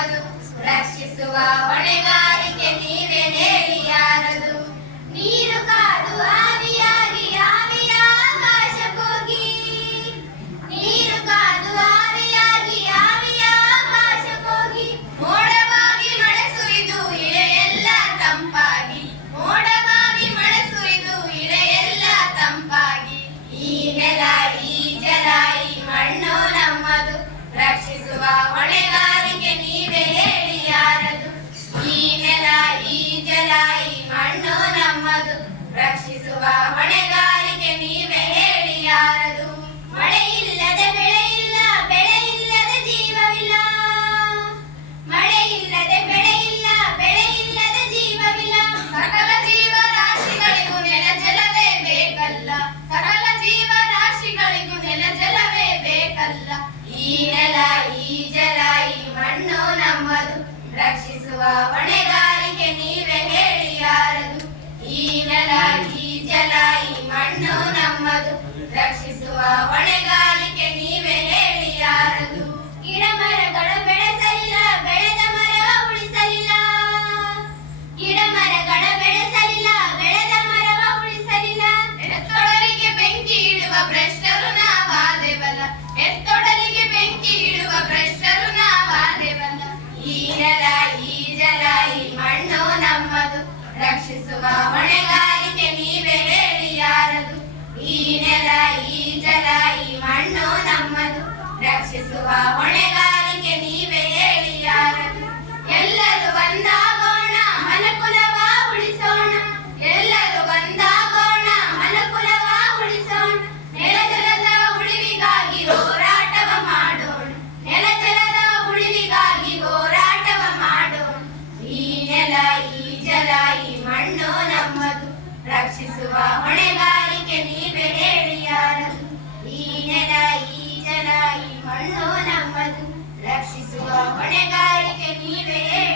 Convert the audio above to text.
ನಮ್ಮದು ರಕ್ಷಿಸುವ ಹೊಣೆಗಾರಿಕೆ ನೀವೇ ಹೇಳಿ ಯಾರದು. ನೀರು ಕಾದು ಆವಿಯಾಗಿ ಆವಿಯ ಆಕಾಶಕ್ಕೋಗಿ, ನೀರು ಕಾದು ಆವಿಯಾಗಿ ಆವಿಯ ಆಕಾಶಕ್ಕೋಗಿ, ಮೋಡವಾಗಿ ಮಳೆ ಸುರಿದು ಇಳೆಯೆಲ್ಲ ತಂಪಾಗಿ, ಮೋಡವಾಗಿ ಮಳೆ ಸುರಿದು ಇಳೆಯೆಲ್ಲ ತಂಪಾಗಿ, ಈ ನೆಲ ಈ ಜಲ ಈ ಮಣ್ಣು ನಮ್ಮದು ರಕ್ಷಿಸುವ ಹೊಣೆಗಾರಿಕೆ ನೀವೇ ಹೇಳಿ ಯಾರದು. ಈ ನೆಲ ಈ ಜಲ ಈ ಮಣ್ಣು ನಮ್ಮದು ರಕ್ಷಿಸುವ ಹೊಣೆಗಾರಿಕೆ ನೀವೇ ಹೇಳಿ ಯಾರದು. ಮಳೆ ಇಲ್ಲದೆ ಬೆಳೆ ಇಲ್ಲ, ಬೆಳೆ ಇಲ್ಲದೆ ಜೀವವಿಲ್ಲ, ಮಳೆ ಇಲ್ಲದೆ ಬೆಳೆ ಇಲ್ಲ, ಬೆಳೆ ಇಲ್ಲದೆ ಜೀವವಿಲ್ಲ. ಸಕಲ ಜೀವರಾಶಿಗಳಿಗೂ ನೆಲ ಜಲವೇ ಬೇಕಲ್ಲ, ಸಕಲ ಜೀವರಾಶಿಗಳಿಗೂ ನೆಲ ಜಲವೇ ಬೇಕಲ್ಲ. ಈ ನೆಲ ಈ ಜಲ ಈ ಮಣ್ಣು ನಮ್ಮದು ರಕ್ಷಿಸುವ ಹೊಣೆಗಾರಿಕೆ ನೀವೇ ಹೇಳಿ ಯಾರದು. ಈ ನೆಲ ಈ ಜಲ ಈ ಮಣ್ಣು ನಮ್ಮದು ರಕ್ಷಿಸುವ ಹೊಣೆಗಾರಿಕೆ ನೀವೇ ಹೇಳಿ ಯಾರದು. ಗಿಡ ಮರಗಳು ಬೆಳೆಸಲಿಲ್ಲ, ಬೆಳೆದ ಮರವ ಉಳಿಸಲಿಲ್ಲ, ಗಿಡ ಮರಗಳ ಬೆಳೆಸಲಿಲ್ಲ, ಬೆಳೆದ ಮರವ ಉಳಿಸಲಿಲ್ಲ. ಎತ್ತೊಡಲಿಗೆ ಬೆಂಕಿ ಇಡುವ ಭ್ರಷ್ಟರು ನಾವಾದೆವಲ್ಲ, ಎತ್ತೊಡಲಿಗೆ ಬೆಂಕಿ ಇಡುವ ಭ್ರಷ್ಟರು ನಾವಾದೆವಲ್ಲ. ಈ ನೆಲ ಈ ಜಲ ಈ ಮಣ್ಣು ನಮ್ಮದು ರಕ್ಷಿಸುವ ಹೊಣೆಗಾರಿಕೆ ನೀವೇ ಹೇಳಿ ಯಾರದು. ಈ ನೆಲ ಈ ಜಲ ಈ ಮಣ್ಣು ನಮ್ಮದು ರಕ್ಷಿಸುವ ಹೊಣೆಗಾರಿಕೆ ನೀವೇ ಹೇಳಿ ಯಾರದು. ಎಲ್ಲರೂ ಒಂದಾಗೋಣ ಮನುಕುಲವ ಉಳಿಸೋಣ, ಎಲ್ಲರೂ ಒಂದಾಗೋಣ ಮನುಕುಲವ ಉಳಿಸೋಣ. ನೆಲ ಜಲದ ಉಳಿವಿಗಾಗಿ ಹೋರಾಟವ ಮಾಡೋಣ, ನೆಲ ಜಲದ ಉಳಿವಿಗಾಗಿ ಹೋರಾಟವ ಮಾಡೋಣ. ಈ ನೆಲ ಈ ಜಲ ಈ ಮಣ್ಣು ನಮ್ಮದು ರಕ್ಷಿಸುವ ಹೊಣೆಗಾರಿಕೆ ನೀವೇ ಹೇಳಿ ಯಾರದು. ಈ ನೆಲ ಈ ಜಲ ಈ ಮಣ್ಣು ನಮ್ಮದು ರಕ್ಷಿಸುವ ಹೊಣೆಗಾರಿಕೆ ನೀವೇ ಹೇಳಿ